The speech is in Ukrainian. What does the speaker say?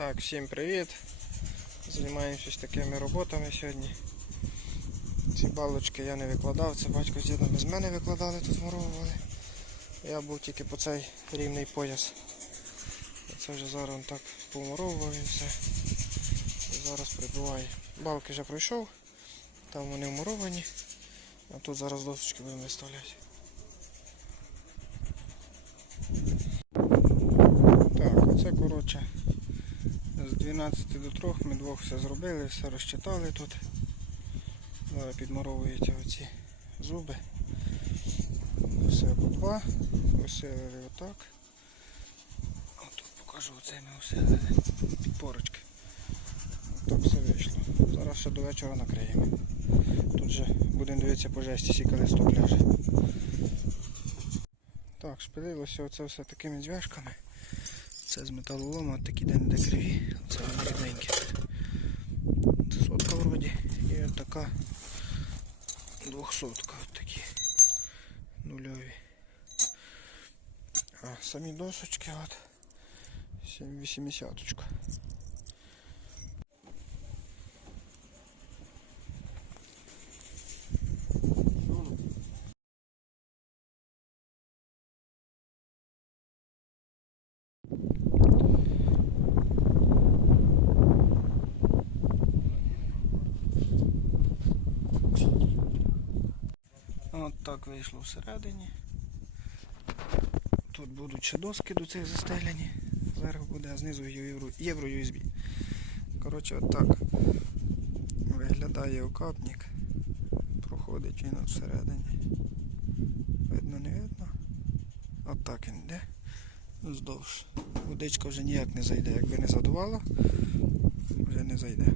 Так, всім привіт. Займаємося такими роботами сьогодні. Ці балочки я не викладав, це батько з дідом без мене викладали, тут змуровували. Я був тільки по цей рівний пояс. Це вже зараз он так помуровував і все. І зараз прибуває. Балки вже пройшов, там вони вмуровані, а тут зараз досочки будемо виставляти. Так, оце коротше. З 12 до 3 ми двох все зробили, все розчитали тут. Зараз підморовуються оці зуби. Все по два. Усилили отак. Отут покажу оце ми усилили. Підпорочки. Так все вийшло. Зараз ще до вечора накриємо. Тут же будемо дивитися по жесті, сіка листок ляже. Так, шпилилося оце все такими дзвяшками. Це з металолому, от такі де не де криві. Це вони рідненькі. Це сотка вроді. І от така двохсотка от такі. Нульові. А самі досочки от. 80 От так вийшло всередині. Тут будуть ще доски до цих застеляні. Зверху буде, а знизу євро, USB. Коротше, от так виглядає окапник. Проходить він всередині. Видно, не видно. От так він йде. Вздовж. Водичка вже ніяк не зайде. Якби не задувало, вже не зайде.